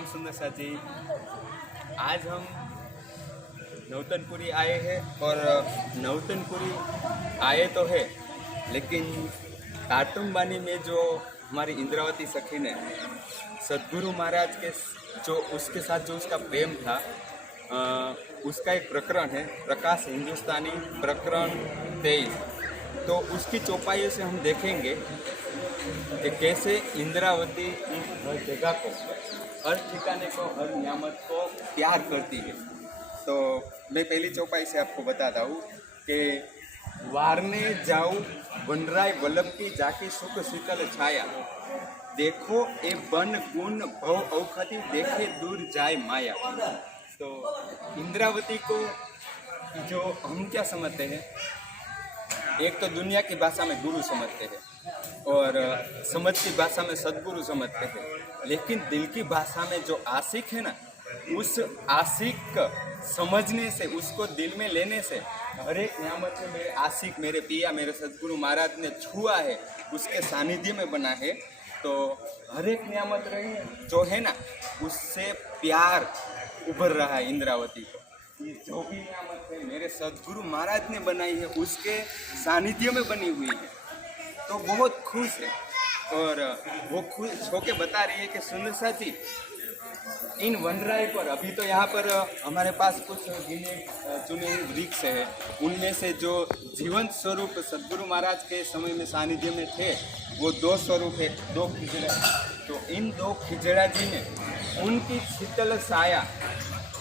प्रणाम सुंदर सा जी। आज हम नौतनपुरी आए हैं और नौतनपुरी आए तो है, लेकिन काटुम्बानी में जो हमारी इंद्रावती सखी ने सद्गुरु महाराज के जो उसके साथ जो उसका प्रेम था, उसका एक प्रकरण है, प्रकाश हिंदुस्तानी प्रकरण 23। तो उसकी चौपाइयों से हम देखेंगे कि कैसे इंद्रावती हर जगह को, हर ठिकाने को, हर नियामत को प्यार करती है। तो मैं पहली चौपाई से आपको बताता हूँ कि वारने जाऊँ वनराय वल्लभ की जाकी सुख शीतल छाया, देखो ए बन गुण भव औखति, देखे दूर जाए माया। तो इंद्रावती को जो हम क्या समझते हैं, एक तो दुनिया की भाषा में गुरु समझते हैं और समझ की भाषा में सदगुरु समझते हैं, लेकिन दिल की भाषा में जो आशिक है ना, उस आशिक समझने से, उसको दिल में लेने से, हर एक नियामत में मेरे आशिक, मेरे पिया, मेरे सदगुरु महाराज ने छुआ है, उसके सानिध्य में बना है। तो हर एक नियामत रही जो है ना, उससे प्यार उभर रहा है इंद्रावती को। ये जो भी नियामत है मेरे सदगुरु महाराज ने बनाई है, उसके सानिध्य में बनी हुई है, तो बहुत खुश है। और वो खुश होके बता रही है कि सुंदर सा जी, इन वनराय पर, अभी तो यहाँ पर हमारे पास कुछ गिने चुने वृक्ष है, उनमें से जो जीवंत स्वरूप सदगुरु महाराज के समय में सानिध्य में थे, वो 2 स्वरूप है, 2 खिजड़ा। तो इन 2 खिजड़ा जी ने उनकी शीतल साया,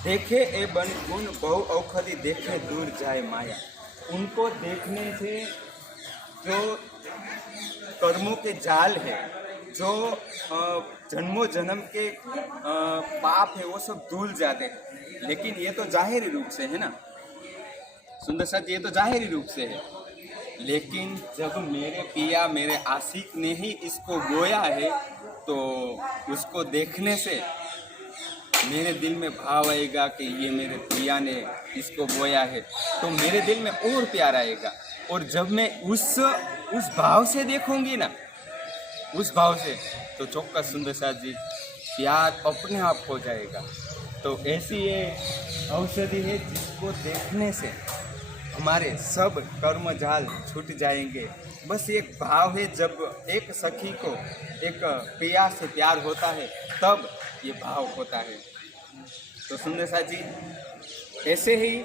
देखे ए बन गुण बहु औखदी, देखे दूर जाए माया। उनको देखने से जो कर्मों के जाल है, जो जन्मों जन्म के पाप है, वो सब धुल जाते हैं। लेकिन ये तो जाहिरी रूप से है ना सुंदर सा, ये तो जाहिरी रूप से है, लेकिन जब मेरे पिया, मेरे आशिक ने ही इसको बोया है, तो उसको देखने से मेरे दिल में भाव आएगा कि ये मेरे पिया ने इसको बोया है, तो मेरे दिल में और प्यार आएगा। और जब मैं उस भाव से देखूंगी ना, उस भाव से, तो चौक्कस सुंदर सा जी प्यार अपने आप हो जाएगा। तो ऐसी ये औषधि है जिसको देखने से हमारे सब कर्म जाल छूट जाएंगे। बस एक भाव है, जब एक सखी को एक पिया से प्यार होता है, तब ये भाव होता है। तो सुंदर सा जी ऐसे ही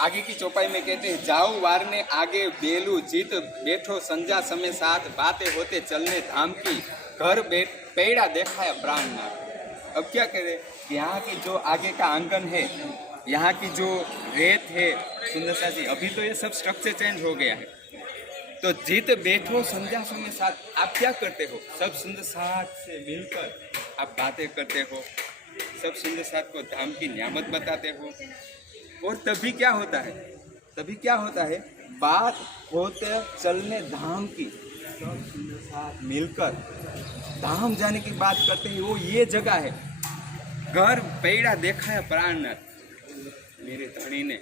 आगे की चौपाई में कहते हैं, जाओ वारने आगे बेलू जीत, बैठो संजा समय साथ, बातें होते चलने धाम की, घर पेड़ा देखाया प्राणनाथ। अब क्या करें कि यहाँ की जो आगे का आंगन है, यहाँ की जो रेत है सुंदर सा जी, अभी तो ये सब स्ट्रक्चर चेंज हो गया है। तो जीत बैठो संजा समय साथ, आप क्या करते हो, सब सुंदर साथ से मिलकर आप बातें करते हो, सब सुंदर साथ को धाम की नियामत बताते हो। और तभी क्या होता है, तभी क्या होता है, बात होते चलने धाम की, सब सुंदर साथ मिलकर धाम जाने की बात करते हैं। वो ये जगह है, घर पेड़ा देखा है प्राणनाथ, मेरे धनी ने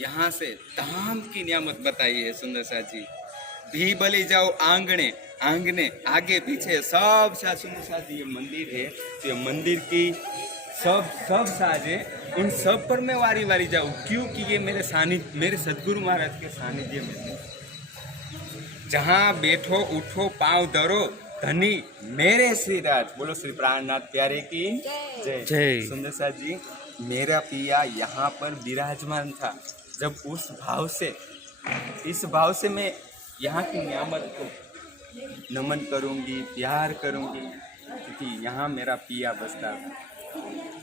यहाँ से धाम की नियामत बताई है सुंदर सा जी। भी बली जाओ आंगने आंगने, आगे पीछे सब साथ सुंदर सा जी, ये मंदिर है, तो ये मंदिर की सब साज है, उन सब पर मैं वारी वारी जाऊँ, क्योंकि ये मेरे सानिध्य, मेरे सदगुरु महाराज के सानिध्य में है। जहाँ बैठो उठो पाँव धरो, धनी मेरे श्री राज, बोलो श्री प्राणनाथ प्यारे की जय जय। सुंदर सा जी, मेरा पिया यहाँ पर विराजमान था। जब उस भाव से, इस भाव से मैं यहाँ की नियामत को नमन करूँगी, प्यार करूँगी, क्योंकि यहाँ मेरा पिया बसता था।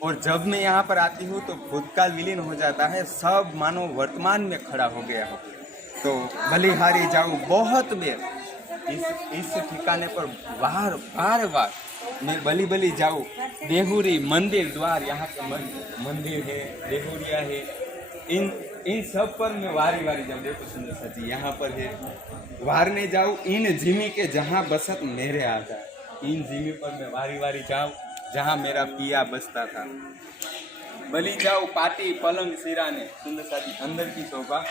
और जब मैं यहाँ पर आती हूँ तो भूतकाल विलीन हो जाता है, सब मानो वर्तमान में खड़ा हो गया हो। तो बलिहारी जाऊँ बहुत बेर, इस ठिकाने पर बार बार मैं बली जाऊँ। देहुरी मंदिर द्वार, यहाँ के मंदिर है, देहुरिया है, इन सब पर मैं वारी वारी जाऊँ। देखो सुंदर सा जी यहाँ पर है, वारने जाऊँ इन जिमी के जहाँ बसत मेरे आ जाए, इन जिमी पर मैं वारी वारी जाऊँ जहाँ मेरा पिया बसता था। बली जाओ पाटी पलंग सिराने, सुंदर सा जी अंदर की शोभा,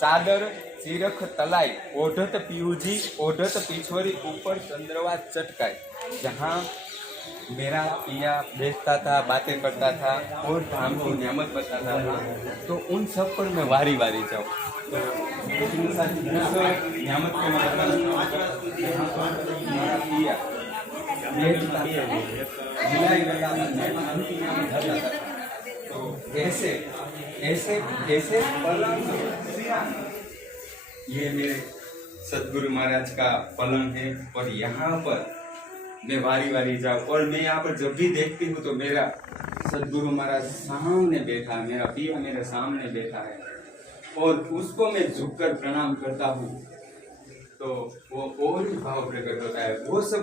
चादर सिरख तलाई, ओढ़त पीयूजी ओढ़त पिछवरी, ऊपर चंद्रवा चटकाए, जहाँ मेरा पिया बैठता था, बातें करता था और धाम की नियामत बताता था, तो उन सब पर मैं वारी वारी जाऊँ। नियामत को मैं बताना, यहाँ पर मेरा पिया बैठता था, मिलाई करता था, मैं धाम की नियामत बताता था। तो ऐसे ऐसे ऐसे ये मेरे सदगुरु महाराज का पलंग है, और यहाँ पर मैं वारी वारी जाऊँ, और मैं यहाँ पर जब भी देखती हूँ तो मेरा सदगुरु महाराज सामने बैठा है, मेरा पिया मेरे सामने बैठा है, और उसको मैं झुककर प्रणाम करता हूँ, तो वो और भी भाव प्रकट होता है। वो सब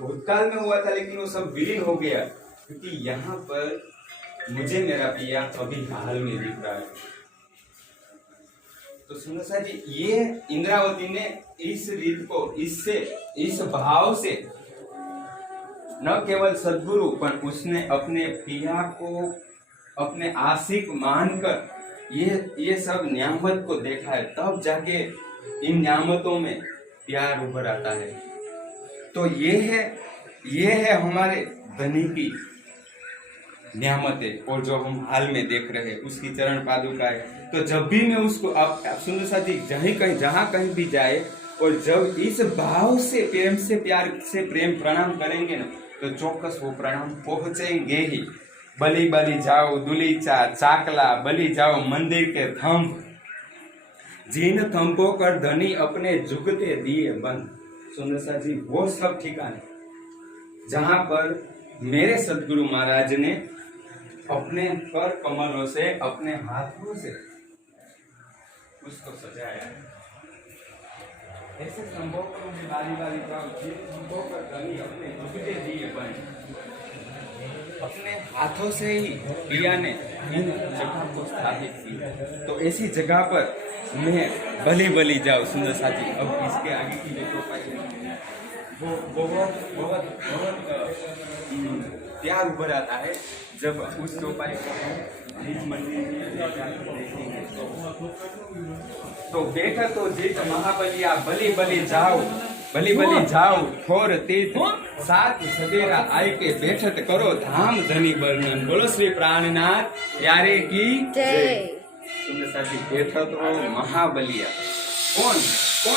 भूतकाल में हुआ था, लेकिन वो सब विलीन हो गया, क्योंकि यहाँ पर मुझे मेरा पिया अभी हाल में दिख रहा है। तो सुनो जी, ये इंद्रावती ने इस रीत को, इस भाव से न केवल सद्गुरु, पर उसने अपने पिया को अपने आशिक मानकर ये सब नियामत को देखा है, तब जाके इन नियामतों में प्यार उभर आता है। तो ये है हमारे धनी की नियामतें, और जो हम हाल में देख रहे हैं उसकी चरण पादुका है। तो जब भी मैं उसको, आप सुंदर सा जी, जहाँ कहीं भी जाए, और जब इस भाव से प्यार से प्रेम प्रणाम करेंगे ना, तो चौकस वो प्रणाम पहुंचेंगे ही। बलि बलि जाओ दुलीचा चाकला, बलि जाओ मंदिर के थंभ, जिन थंभों कर धनी अपने झुकते दिए बंद। सुंदर सा जी, वो सब ठिकाने जहां पर मेरे सदगुरु महाराज ने अपने कर कमलों से, अपने हाथों से उसको सजाया है। ऐसे संभव पर मुझे बारी बारी जाओ, जिन संभव पर धनी अपने झुकते दिए बंद। अपने हाथों से ही पिया ने इन जगह को स्थापित की, तो ऐसी जगह पर मैं बलि बलि जाऊं। सुंदर साथी, अब इसके आगे की जो चौपाई है वो बहुत बहुत बहुत प्यार उभर आता है, जब उस चौपाई को हम इस मंदिर में देखेंगे। तो बेट तो जीत महाबलिया, बलि बलि जाओ, बलि बलि जाओ ठोर तीर्थ, सात सवेरा आय के बैठत करो धाम धनी वर्णन। बोलो श्री प्राणनाथ प्यारे की जय। तुमने साथी बैठा तो महाबलिया, कौन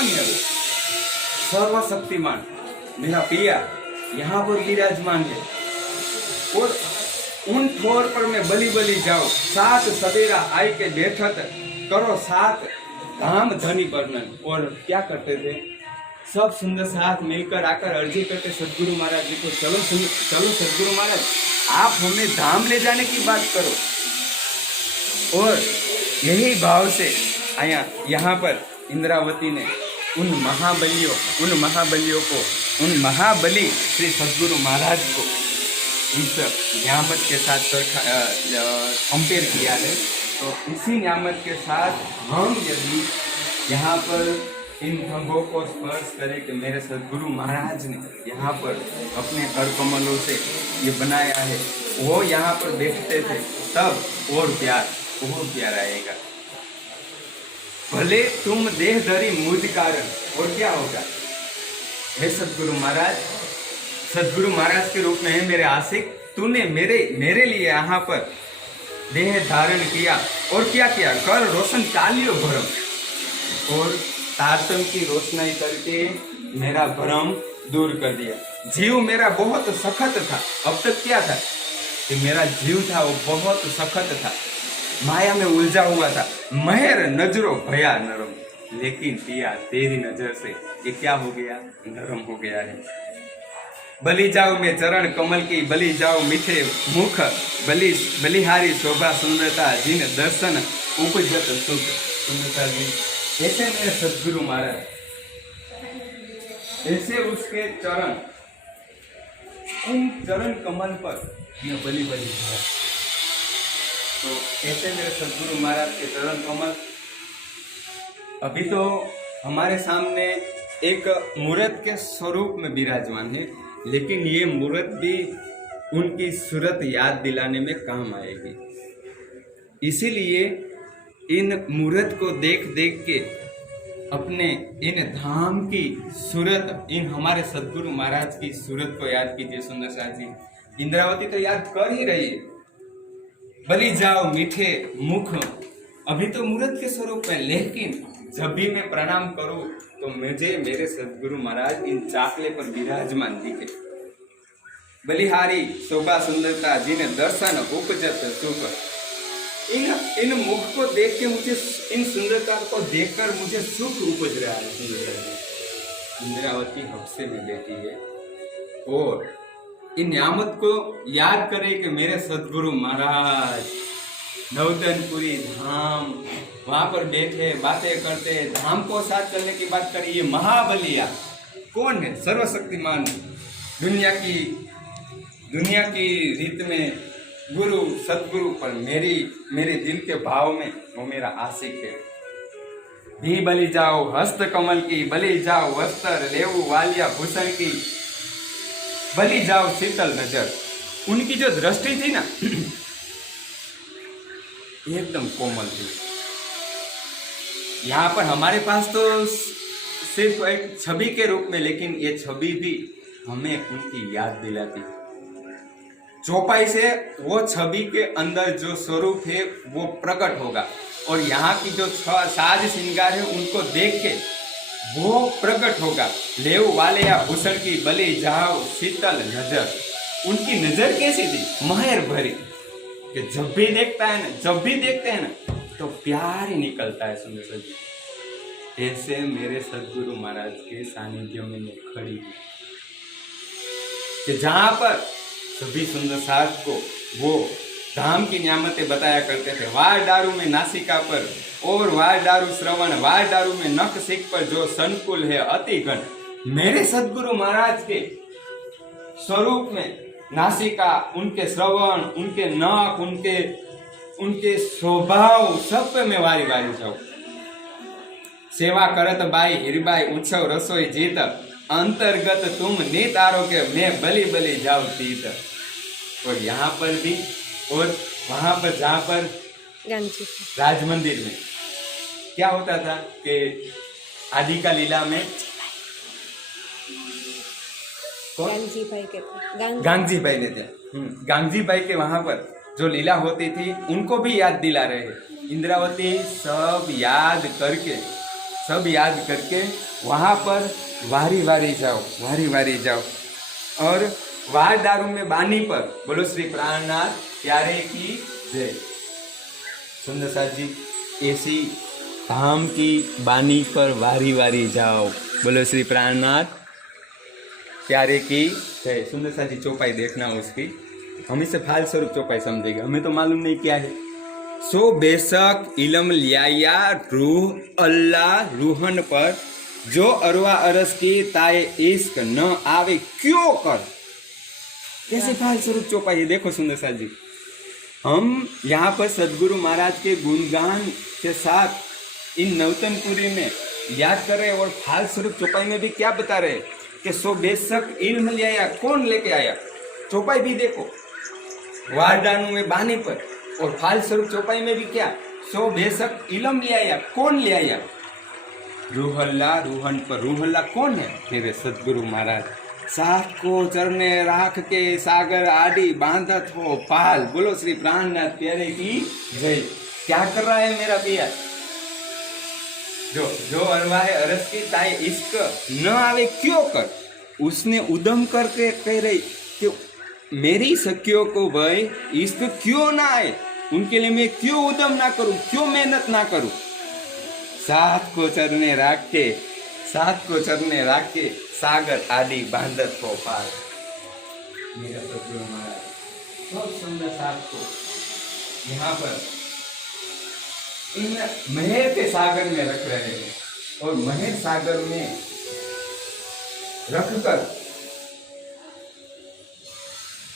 है वो? सर्वशक्तिमान मेरा पिया यहाँ पर विराजमान है, और उन ठोर पर मैं बलि बलि जाऊं, सात सवेरा आय के बैठत करो सात धाम धनी वर्णन। और क्या करते थे सब सुंदर साथ मिलकर आकर अर्जी करते सदगुरु महाराज जी को, चलो सदगुरु महाराज आप हमें धाम ले जाने की बात करो। और यही भाव से यहाँ पर इंद्रावती ने उन महाबली श्री सदगुरु महाराज को इस नियामत के साथ कंपेयर किया है। तो इसी नियामत के साथ हम यदि यहाँ पर इन खंभों को स्पर्श करें कि मेरे सदगुरु महाराज ने यहाँ पर अपने कर कमलों से ये बनाया है, वो यहाँ पर बैठते थे, तब और प्यार आएगा। भले तुम देह धरी मुझ कारण, और क्या होगा? हे सदगुरु महाराज के रूप में है मेरे आशिक, तूने मेरे लिए यहाँ पर देह धारण किया, और क्या किया? कर रोशन कालियो भरम, और तारतम की रोशनाई करके मेरा भ्रम दूर कर दिया। जीव मेरा बहुत सख्त था, अब तक क्या था कि मेरा जीव था वो बहुत सख्त था, माया में उलझा हुआ था, महर नजरो भया नरम, लेकिन पिया तेरी नजर से ये क्या हो गया? नरम हो गया है। बलि जाओ मैं चरण कमल की, बलि जाओ मीठे मुख, बलिहारी शोभा सुंदरता, जिन दर्शन उपजत सुख। सुंदरता जी, ऐसे मेरे सदगुरु महाराज, ऐसे उसके चरण, उन चरण कमल पर मैं बलि था। तो ऐसे मेरे सदगुरु महाराज के चरण कमल अभी तो हमारे सामने एक मूर्त के स्वरूप में विराजमान है, लेकिन ये मूर्त भी उनकी सूरत याद दिलाने में काम आएगी। इसीलिए इन मूर्त को देख देख के अपने इन धाम की सूरत, इन हमारे सदगुरु महाराज की सूरत को याद कीजिए सुंदर साथ जी। इंद्रावती तो याद कर ही रही है। बलि जाओ मीठे मुख, अभी तो मूर्त के स्वरूप में, लेकिन जब भी मैं प्रणाम करूं तो मुझे मेरे सदगुरु महाराज इन चाकले पर विराजमान दिखे। बलिहारी शोभा सुंदरता जिन्हें दर्शन उपजत सुख, इन मुख को देख के मुझे, इन सुंदरता को देखकर मुझे सुख उपज रहा है। इंद्रावती हफ्से में बैठी है और इन नियामत को याद करे कि मेरे सदगुरु महाराज नवतनपुरी धाम, वहां पर बैठे बातें करते, धाम को साथ चलने की बात करी। ये महाबलिया कौन है? सर्वशक्तिमान, दुनिया की रीत में गुरु सदगुरु, पर मेरे दिल के भाव में वो मेरा आशिक है। भी बलि जाओ हस्त कमल की, बलि जाओ वस्त्र लेऊ वालिया भूषण की, बलि जाओ शीतल नजर। उनकी जो दृष्टि थी ना एकदम कोमल थी। यहाँ पर हमारे पास तो सिर्फ एक छवि के रूप में, लेकिन ये छवि भी हमें उनकी याद दिलाती। चौपाई से वो छवि के अंदर जो स्वरूप है वो प्रकट होगा, और यहाँ की जो साज श्रृंगार है उनको देख के वो प्रकट होगा। लेव वाले या भूषण की, बलि जाओ शीतल नजर। उनकी नजर कैसी थी? महर भरी, कि जब भी देखता है ना, जब भी देखते हैं ना तो प्यार ही निकलता है सुंदर सर। ऐसे मेरे सदगुरु महाराज के सानिध्य में मैं खड़ी हूँ कि जहां पर सभी सुंदर साथ को वो धाम की नियामतें बताया करते थे। वार डारू में नासिका पर और वार डारू श्रवण, वार डारू में नख सिक पर जो संकुल है अति घन। मेरे सदगुरु महाराज के स्वरूप में नासिका, उनके श्रवण, उनके नख, उनके स्वभाव, सब पे मैं वारी वारी जाऊं। सेवा करत बाई हिरबाई, उत्सव रसोई जीत, अंतर्गत तुम नीत आरोग्य, मैं बलि बलि जाऊं तीत। और यहाँ पर भी, और वहां पर जहाँ पर राज मंदिर में क्या होता था कि आदि का लीला में गांगजी भाई ने थे, गांगजी भाई के वहां पर जो लीला होती थी उनको भी याद दिला रहे हैं। इंद्रावती सब याद करके वहां पर वारी वारी जाओ। और वार दारू में बानी पर बोलो श्री प्राणनाथ प्यारे की जय। सुंदर साथ जी, ऐसी धाम की बानी पर वारी वारी जाओ, बोलो श्री प्राणनाथ प्यारे की जय। सुंदर साथ जी, चौपाई देखना उसकी, हम इसे फाल स्वरूप चौपाई समझेंगे, हमें तो मालूम नहीं क्या है। सो बेशक इलम लिया रूह अल्लाह रूहन पर, जो अरवा अरस की ताए इश्क न आवे क्यों कर। कैसे फाल स्वरूप चौपाई है, देखो सुंदर साथ जी। हम यहाँ पर सदगुरु महाराज के गुणगान के साथ इन नवतनपुरी में याद कर रहे हैं, और फाल स्वरूप चौपाई में भी क्या बता रहे हैं कि सो बेशक इल्म ले आया, कौन लेके आया। चौपाई भी देखो, वारदानू में बानी पर, और फाल स्वरूप चौपाई में भी क्या, सो बेशक इल्म ले आया, कौन ले आया। रूहल्ला रूहन पर, रूहल्ला कौन है? मेरे सदगुरु महाराज। साथ को चरने राख के सागर आदि बांधत हो पाल, बोलो श्री प्राणनाथ प्यारे की जय। क्या कर रहा है मेरा पिया? जो अरवा है अरस की ताए इश्क न आवे क्यों कर। उसने उदम करके कह रही कि मेरी सखियों को भाई इश्क क्यों ना आए, उनके लिए मैं क्यों उदम ना करूं, क्यों मेहनत ना करूं। साथ को चरने राख के सागर आदि बांधत हो पार। मेरा सदगुरु महाराज सब सुंदर साथ को यहाँ पर इन महर के सागर में रख रहे हैं, और महर सागर में रखकर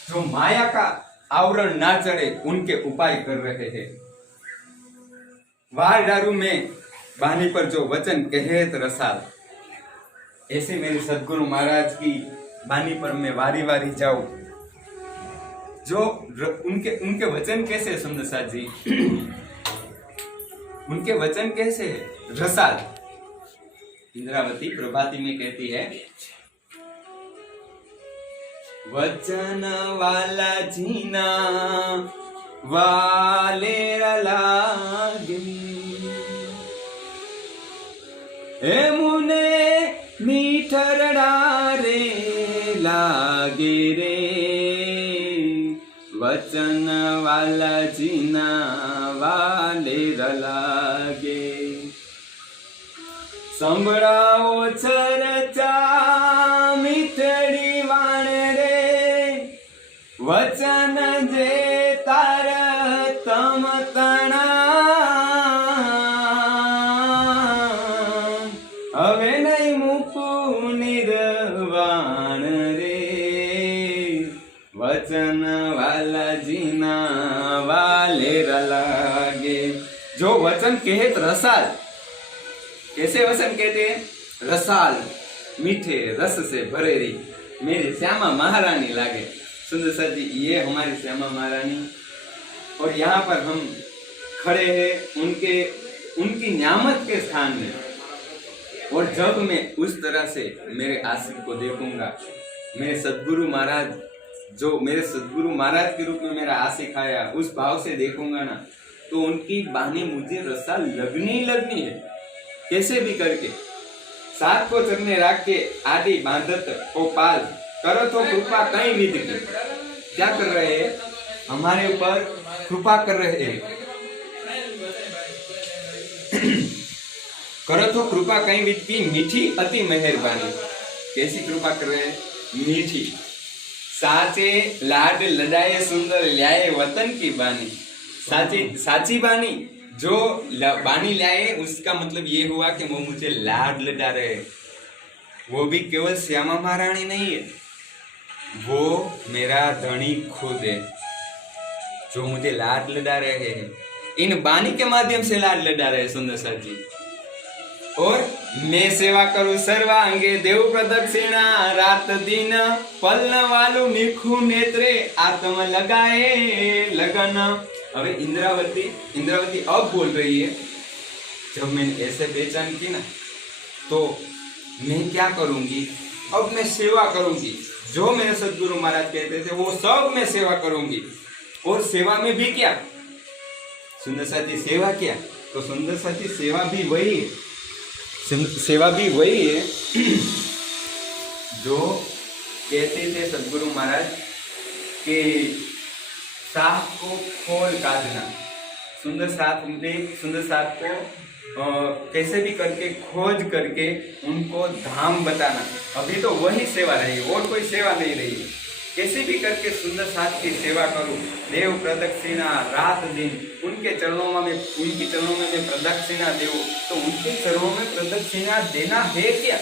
जो माया का आवरण ना चढ़े उनके उपाय कर रहे हैं। वार दारू में बानी पर जो वचन कहेत रसाल, ऐसे मेरे सदगुरु महाराज की बानी पर मैं वारी वारी जाऊं। जो उनके वचन कैसे है सुंदर साथ जी, उनके वचन कैसे है? रसाल, इंद्रावती प्रभाती में कहती है, वचन वाला जीना वालेर लागे, हे मुने मीठरड़ा रे लागे रे, वचन वाला जीना वालेर लागे। संभळावो चर्चा मीठड़ी वाण रे, वचन जे तार तम तणा, हवे नहीं मुकू निर्वाण रे, वचन वाला जीना वालेर लागे। जो वचन कहेत रसाल, कैसे वचन कहते हैं? रसाल, मीठे रस से भरे रही मेरी श्यामा महारानी लागे। सुंदर सर जी, ये हमारी श्यामा महारानी, और यहाँ पर हम खड़े हैं उनकी न्यामत के स्थान में। और जब मैं उस तरह से मेरे आशिक को देखूंगा, मेरे सदगुरु महाराज, जो मेरे सदगुरु महाराज के रूप में मेरा आशिक आया, उस भाव से देखूंगा ना, तो उनकी बानी मुझे रसा लगनी ही लगनी है, कैसे भी करके। साथ को चरने राख के आदि बांधत को पाल, करो तो कृपा कहीं विध की। क्या कर रहे हैं? हमारे ऊपर कृपा कर रहे हैं। करो तो कृपा कहीं विध की, मीठी अति मेहरबानी। कैसी कृपा कर रहे हैं? मीठी। साचे लाड लडाए सुंदर ल्याए वतन की बानी। साची बानी, जो बानी लाए उसका मतलब ये हुआ कि वो मुझे लाड लड़ा रहे। वो भी केवल श्यामा महारानी नहीं है, वो मेरा धनी खुद है, जो मुझे लाड लड़ा रहे हैं। इन बानी के माध्यम से लाड लड़ा रहे सुंदर सर जी। और मैं सेवा करूं सर्वांगे देव प्रदक्षिणा, रात दिन पलन वालू निखु नेत्रे, आत्म लगाए लगन। अबे इंद्रावती अब बोल रही है, जब मैंने ऐसे पहचान की ना, तो मैं क्या करूंगी? अब मैं सेवा करूंगी। जो मेरे सदगुरु महाराज कहते थे वो सब मैं सेवा करूंगी। और सेवा में भी क्या? सुंदर साथी सेवा क्या? तो सुंदर साथी सेवा भी वही है, सेवा भी वही है जो कहते थे सदगुरु महाराज कि साथ को खोल काटना। सुंदर साथ को कैसे भी करके खोज करके उनको धाम बताना। अभी तो वही सेवा रही, और कोई सेवा नहीं रही। कैसे भी करके सुंदर साथ की सेवा करूं, देव प्रदक्षिणा रात दिन उनके चरणों में मैं प्रदक्षिणा देऊं। तो उनके चरणों में प्रदक्षिणा देना है क्या?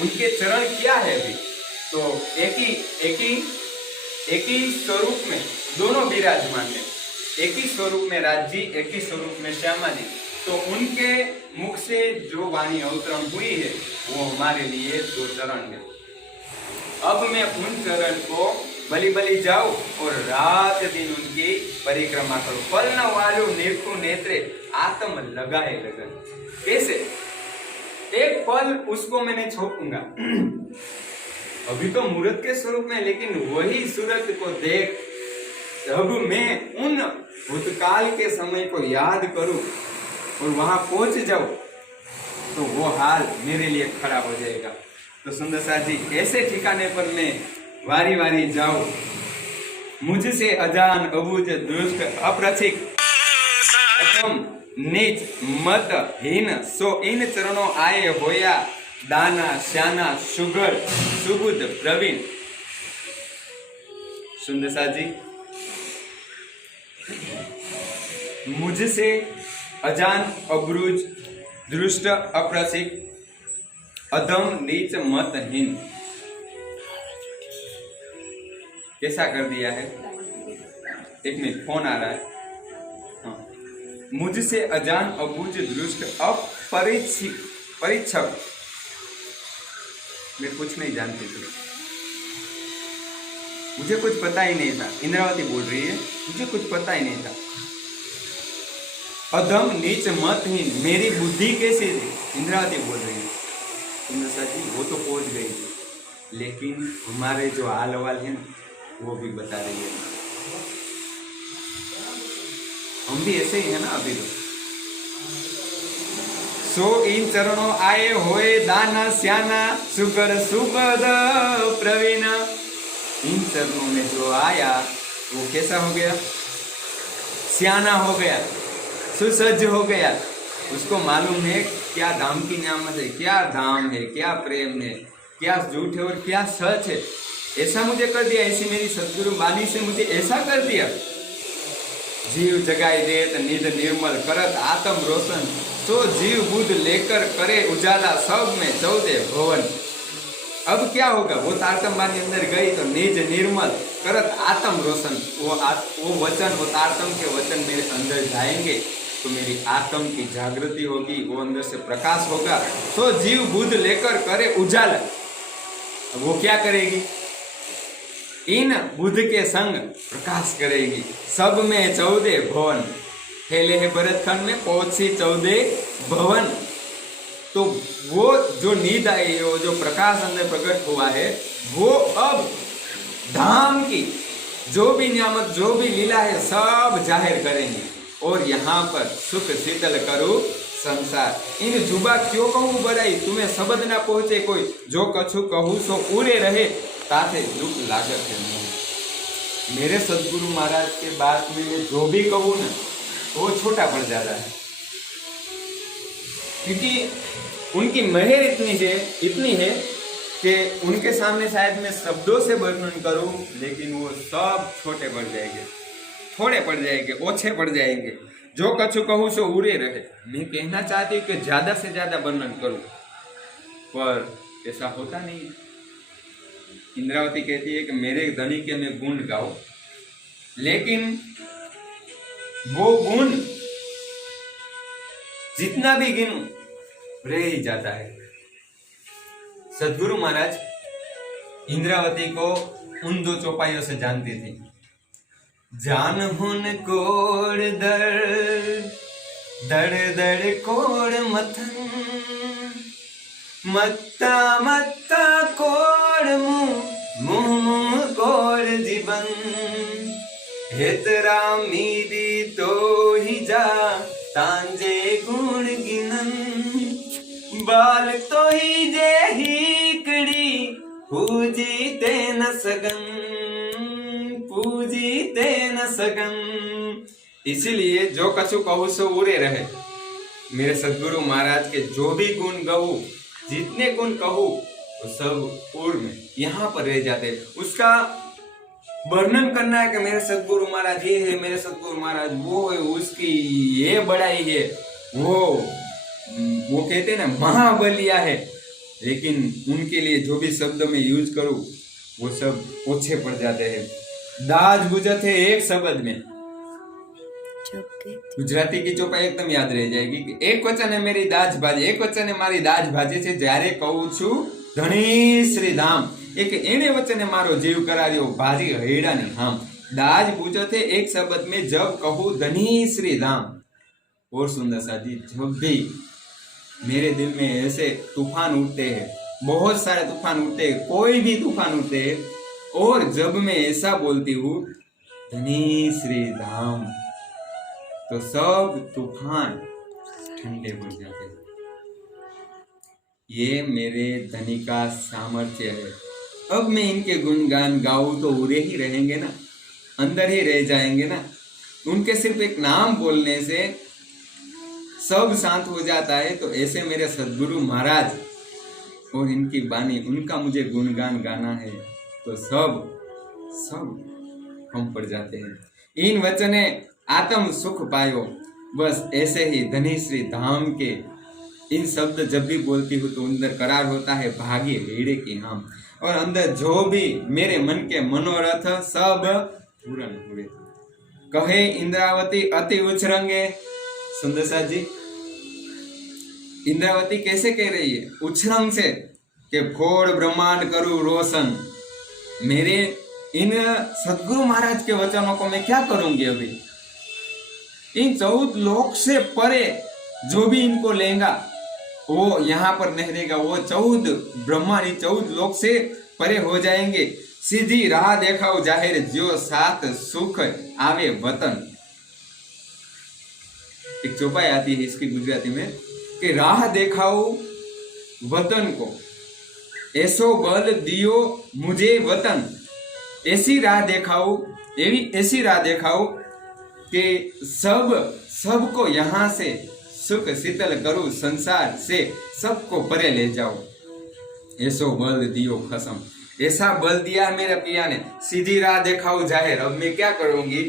उनके चरण क्या है अभी? तो एक ही स्वरूप में दोनों विराजमान है। एक ही स्वरूप में राज जी, एक ही स्वरूप में श्यामा जी। तो उनके मुख से जो वाणी अवतरण हुई है वो हमारे लिए दो चरण है। अब मैं उन चरण को बलि जाऊं और रात दिन उनकी परिक्रमा करूं। फल न वालू नेत्रु नेत्रे, आत्म लगाए लगन। कैसे? एक पल उसको मैंने छोपूंगा। अभी तो मूर्त के स्वरूप में, लेकिन वही सूरत को देख जब मैं उन भूतकाल के समय को याद करूं और वहां पहुंच जाऊं, तो वो हाल मेरे लिए खड़ा हो जाएगा। तो सुंदर साथ जी, ऐसे ठिकाने पर मैं वारी वारी जाऊं, मुझसे अजान अबूझ दुष्ट अप्रचिक अधम नीच मत हीन, सो इन चरणों आए होया दाना श्याना सुगर सुबुद प्रवीण। सुंदर साथ जी, मुझसे अजान अब्रूज दृष्ट अप्रसिक अधम नीच मतहीन, कैसा कर दिया है? एक मिनट, फोन आ रहा है। हाँ, मुझसे अजान अबूझ दृष्ट अपरिच्छक, मैं कुछ नहीं जानती थी, मुझे कुछ पता ही नहीं था। इंद्रावती बोल रही है, मुझे कुछ पता ही नहीं था। अधम नीच मतहीन, मेरी बुद्धि कैसी थी? इंद्रावती बोल रही है, सुंदरता जी वो तो पहुंच गई थी, लेकिन हमारे जो हाल हवाल है ना वो भी बता रही है। हम भी ऐसे ही है ना अभी तो। सो इन चरणों आए होए दाना श्याना सुकर सुबद प्रवीण। इन चरणों में जो आया वो कैसा हो गया? श्याना हो गया, सुसज्ज हो गया। उसको मालूम है क्या धाम की नियामत है, क्या धाम है, क्या प्रेम है, क्या झूठ है और क्या सच है। ऐसा मुझे कर दिया, ऐसी मेरी सदगुरु वाणी से मुझे ऐसा कर दिया। जीव जगाई देत निध निर्मल करत आत्म रोशन, तो जीव बुद्ध लेकर करे उजाला सब में 14 भवन। अब क्या होगा? वो तारतम वाणी अंदर गई तो निज निर्मल करत आत्म रोशन, वो वचन, वो तारतम के वचन मेरे अंदर जाएंगे तो मेरी आत्म की जागृति होगी, वो अंदर से प्रकाश होगा। तो जीव बुद्ध लेकर करे उजाला। अब वो क्या करेगी? इन बुद्ध के संग प्रकाश करेगी। सब में 14 भवन फैले है भरतखंड में, पहुंची 14 भवन। तो वो जो नींद आई है, वो जो प्रकाश अंदर प्रकट हुआ है, वो अब धाम की जो भी नियामत, जो भी लीला है, सब जाहिर करेंगे। और यहाँ पर सुख शीतल करूँ संसार। इन जुबा क्यों कहूँ बड़ाई, तुम्हें शब्द ना पहुंचे कोई, जो कछु कहूँ सो उड़े रहे ताथे दुख लागत है। मेरे सदगुरु महाराज के बात में मैं जो भी कहूँ ना वो छोटा पड़ जा रहा है, क्योंकि उनकी मेहर इतनी है कि उनके सामने शायद मैं शब्दों से वर्णन करूं, लेकिन वो सब छोटे पड़ जाएंगे, थोड़े पड़ जाएंगे, ओछे पड़ जाएंगे। जो कछु कहूँ सो उड़े रहे। मैं कहना चाहती हूँ कि ज्यादा से ज्यादा वर्णन करूं, पर ऐसा होता नहीं है। इंद्रावती कहती है कि मेरे धनी के मैं गुण गाओ, लेकिन वो गुण जितना भी गिनूं रह ही जाता है। सदगुरु महाराज इंद्रावती को उन 2 चौपाइयों से जानती थी। जान हुन कोड़ दर दड़ दड़ कोड़ मथन, मत्ता मत्ता कोड़ मुंह मुंह कोड़ जीवन, हेतरा मीदी तो ही जा तांजे गुण गिनन, बाल तो ही जे हीकड़ी पूजी ते न सगन, पूजी ते न सगन। इसलिए जो कछु कहूँ सो उड़े रहे। मेरे सदगुरु महाराज के जो भी गुण कहूँ, जितने गुण कहूँ, वो सब उड़ में यहाँ पर रह जाते। उसका वर्णन करना है कि मेरे सदगुरु महाराज ये है, मेरे सदगुरु महाराज वो है, उसकी ये बड़ाई है, वो कहते हैं ना महाबलिया है, लेकिन उनके लिए जो भी शब्द में यूज करूं वो सब ओछे पड़ जाते हैं। दाज बुझत है एक शब्द में। गुजराती की चौपाई एकदम याद रह जाएगी कि एक वचन है मेरी दाज भाजी, एक वचन है मारी दाज भाजी છે જ્યારે કહું છું ધણી શ્રી ધામ, એક એને વચને મારો જીવ કરાર્યો ભાજી હૈડાની હામ। दाज बुझत है एक शब्द में जब कहूँ धनी श्री धाम। और सुंदर सा जी, जब भी मेरे दिल में ऐसे तूफान उठते हैं, बहुत सारे तूफान उठते हैं, कोई भी तूफान उठते हैं, और जब मैं ऐसा बोलती हूँ धनी श्री धाम, तो सब तूफान ठंडे पड़ जाते हैं। ये मेरे धनी का सामर्थ्य है। अब मैं इनके गुणगान गाऊं तो उड़े ही रहेंगे ना, अंदर ही रह जाएंगे ना। उनके सिर्फ एक नाम बोलने से सब शांत हो जाता है। तो ऐसे मेरे सदगुरु महाराज और इनकी वाणी, उनका मुझे गुणगान गाना है तो सब कम पड़ जाते हैं। इन वचने आत्म सुख पायो, बस ऐसे ही धनी श्री धाम के इन शब्द जब भी बोलती हूँ तो अंदर करार होता है भाग्य हेड़े की हम, और अंदर जो भी मेरे मन के मनोरथ सब पूर्ण हुए। कहे इंद्रावती अति उछरंगे। सुंदर सा जी, इंद्रावती कैसे कह रही है? उछरंग से कि फोड़ ब्रह्मांड करूं रोशन। मेरे इन सदगुरु महाराज के वचनों को मैं क्या करूंगी? अभी इन 14 लोक से परे जो भी इनको लेगा वो यहाँ पर नहीं रहेगा, वो 14 ब्रह्मांड 14 लोक से परे हो जाएंगे। सीधी राह देखाओ जाहिर, जो साथ सुख आवे वतन। एक चौपाई आती है इसकी गुजराती में कि राह देखाओ वतन को, ऐसो बल दियो मुझे वतन। ऐसी राह दिखाओ, ऐसी राह दिखाओ कि सबको यहाँ से सुख शीतल करूं, संसार से सबको परे ले जाओ। ऐसो बल दियो खसम, ऐसा बल दिया मेरे पिया ने। सीधी राह दिखाओ जाहिर, अब मैं क्या करूंगी,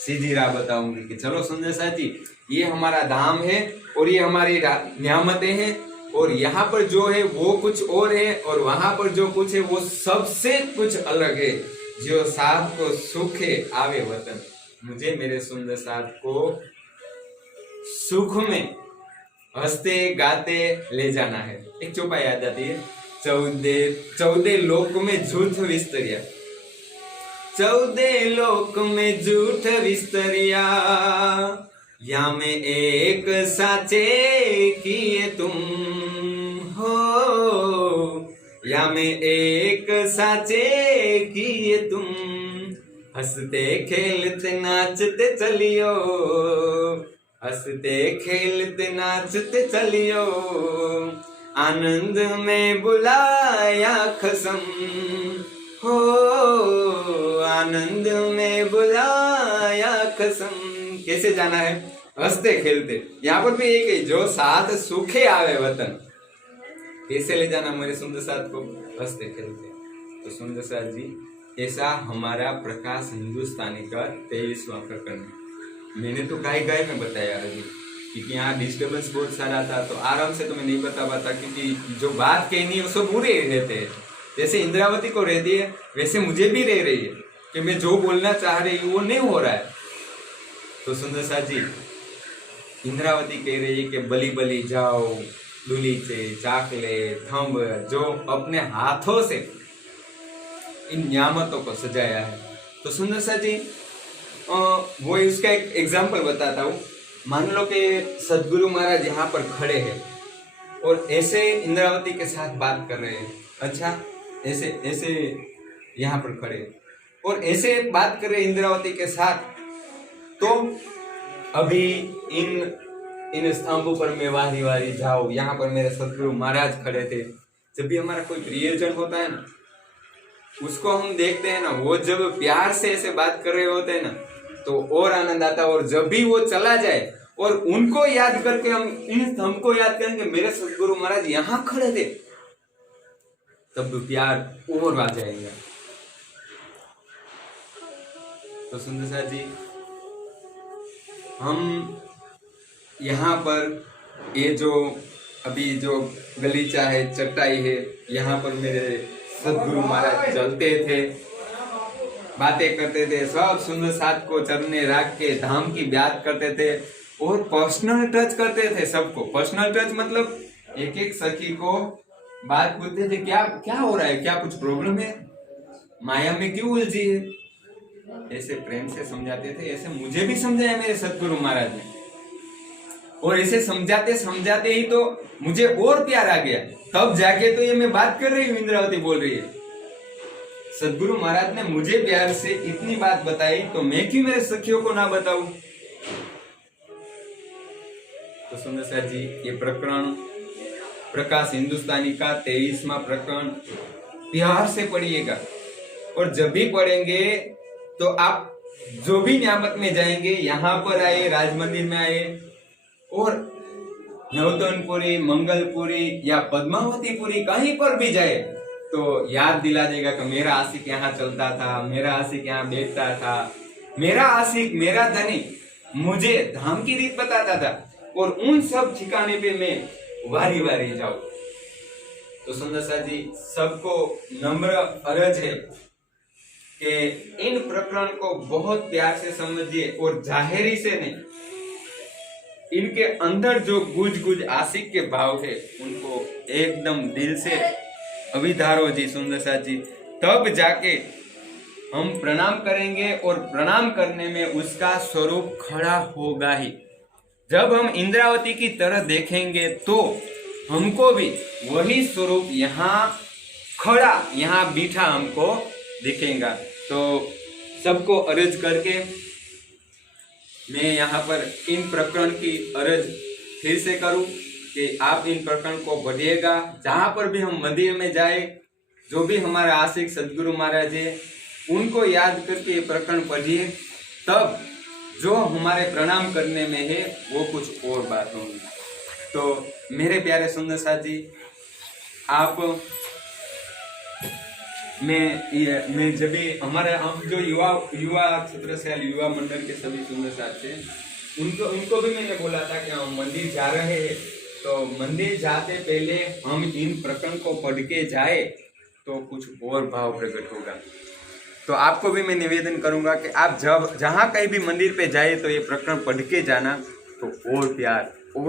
सीधी राह बताऊंगी कि चलो सुंदर साथी, ये हमारा धाम है और ये हमारी नियामतें हैं, और यहाँ पर जो है वो कुछ और है, और वहां पर जो कुछ है वो सबसे कुछ अलग है। जो साथ को सुख है आवे वतन, मुझे मेरे सुंदर साथ को सुख में हंसते गाते ले जाना है। एक चौपाई याद आती है, 14 लोक में झूठ विस्तरिया, 14 लोक में झूठ विस्तरिया, या में एक साचे किए तुम हो, या में एक साचे किए तुम, हंसते खेलते नाचते चलियो, हंसते खेलते नाचते चलियो, आनंद में बुलाया खसम हो, आनंद में बुलाया खसम। कैसे जाना है, हंसते खेलते। यहाँ पर भी एक है, जो साथ सूखे आवे वतन। कैसे ले जाना मेरे सुंदर साथ को, हंसते खेलते। तो सुंदर साथ जी, ऐसा हमारा प्रकाश हिंदुस्तानी का 23वां प्रकरण है। मैंने तो गाय में बताया अभी, क्योंकि यहाँ डिस्टर्बेंस बहुत सारा था, तो आराम से तो मैं नहीं बता पाता, क्योंकि जो बात कहनी है वो सब पूरे रहते हैं। जैसे इंद्रावती को रहती है वैसे मुझे भी रह रही है कि मैं जो बोलना चाह रही हूँ वो नहीं हो रहा है। तो सुंदर साथ जी, इंद्रावती कह रही है कि बली बली जाओ, दुलीचे चाकले थंब, जो अपने हाथों से इन नियामतों को सजाया है। तो सुंदर साथ जी, वो उसका एक एग्जाम्पल बताता हूँ। मान लो कि सदगुरु महाराज यहाँ पर खड़े हैं और ऐसे इंद्रावती के साथ बात कर रहे हैं। अच्छा, ऐसे यहाँ पर खड़े और ऐसे बात कर रहे हैं इंद्रावती के साथ। तो अभी इन स्तंभों पर मैं वारी वारी जाऊं, यहाँ पर मेरे सदगुरु महाराज खड़े थे। जब भी हमारा कोई प्रियजन होता है ना, उसको हम देखते हैं ना, वो जब प्यार से ऐसे बात कर रहे होते हैं ना, तो और आनंद आता है। और जब भी वो चला जाए और उनको याद करके हम इन स्तंभ को याद करेंगे, मेरे सदगुरु महाराज यहाँ खड़े थे, तब प्यार और आ जाएगा। तो सुंदर साथ जी, हम यहाँ पर ये जो अभी जो गलीचा है, चटाई है, यहाँ पर मेरे सदगुरु महाराज चलते थे, बातें करते थे, सब सुंदर साथ को चरने रख के धाम की बात करते थे और पर्सनल टच करते थे सबको। पर्सनल टच मतलब एक एक सखी को बात पूछते थे, क्या हो रहा है, क्या कुछ प्रॉब्लम है, माया में क्यों उलझी है, ऐसे प्रेम से समझाते थे। ऐसे मुझे भी समझाया मेरे सदगुरु महाराज ने, और ऐसे समझाते समझाते ही तो मुझे और प्यार आ गया। तब जाके तो ये मैं बात कर रही हूँ, इंद्रावती बोल रही है। सदगुरु महाराज ने मुझे प्यार से इतनी बात बताई, तो मैं क्यों मेरे सखियों को ना बताऊं। तो सुंदर साथ जी, ये प्रकरण प्रकाश हिंदुस्तानी का 23वां प्रकरण प्यार से पढ़िएगा। और जब भी पढ़ेंगे तो आप जो भी नियामत में जाएंगे, यहाँ पर आए, राज मंदिर में आए, और नवतनपुरी, मंगलपुरी या पद्मावतीपुरी कहीं पर भी जाए, तो याद दिला देगा कि मेरा आशिक यहाँ चलता था, मेरा आशिक यहाँ बैठता था, मेरा आशिक, मेरा धनी मुझे धाम की रीत बताता था, और उन सब ठिकाने पे मैं वारी वारी जाऊं। तो सुंदर साथ जी, सबको नम्र अर्ज है कि इन प्रकरण को बहुत प्यार से समझिए, और जाहिरी से नहीं, इनके अंदर जो गुज आशिक के भाव है उनको एकदम दिल से अभिधारो जी सुंदर साथ जी। तब जाके हम प्रणाम करेंगे, और प्रणाम करने में उसका स्वरूप खड़ा होगा ही। जब हम इंद्रावती की तरह देखेंगे तो हमको भी वही स्वरूप यहाँ खड़ा, यहाँ बैठा हमको दिखेगा। तो सबको अर्ज करके मैं यहाँ पर इन प्रकरण की अर्ज फिर से करूं कि आप इन प्रकरण को पढ़िएगा। जहाँ पर भी हम मंदिर में जाए, जो भी हमारा आशिक सदगुरु महाराज है उनको याद करके ये प्रकरण पढ़िए, तब जो हमारे प्रणाम करने में है वो कुछ और बात होगी। तो मेरे प्यारे सुंदर साथ जी, आप मैं जब भी हमारे हम जो युवा छत्रसाल युवा मंडल के सभी सुंदर साथ थे, उनको भी मैंने बोला था कि हम मंदिर जा रहे हैं, तो मंदिर जाते पहले हम इन प्रकरण को पढ़ के जाए तो कुछ और भाव प्रकट होगा। तो आपको भी मैं निवेदन करूंगा कि आप जब जहाँ कहीं भी मंदिर पे जाए तो ये प्रकरण पढ़ के जाना, तो और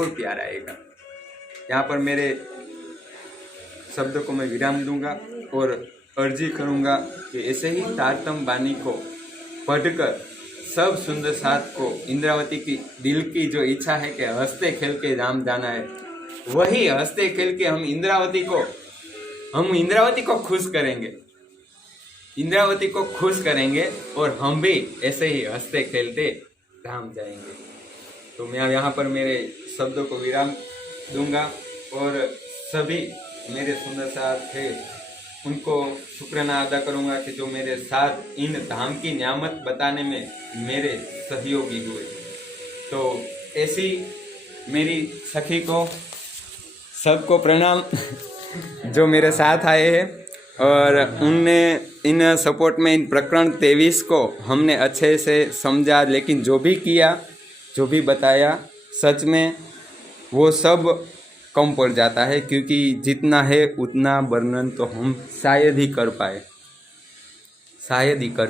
प्यार आएगा। यहाँ पर मेरे शब्दों को मैं विराम दूंगा और अर्जी करूंगा कि ऐसे ही तारतम बानी को पढ़कर सब सुंदर साथ को इंद्रावती की दिल की जो इच्छा है कि हंसते खेल के धाम जाना है, वही हंसते खेल के हम इंद्रावती को खुश करेंगे और हम भी ऐसे ही हंसते खेलते धाम जाएंगे। तो मैं यहाँ पर मेरे शब्दों को विराम दूंगा और सभी मेरे सुंदर साथ थे उनको शुक्राना अदा करूंगा कि जो मेरे साथ इन धाम की नियामत बताने में मेरे सहयोगी हुए। तो ऐसी मेरी सखी को सबको प्रणाम जो मेरे साथ आए हैं और उनने इन सपोर्ट में इन प्रकरण 23 को हमने अच्छे से समझा, लेकिन जो भी किया, जो भी बताया, सच में वो सब कम पड़ जाता है, क्योंकि जितना है उतना वर्णन तो हम शायद ही कर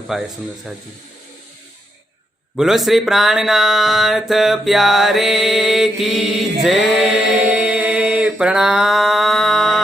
पाए सुंदर साथी। बोलो श्री प्राणनाथ प्यारे की जय। प्रणाम।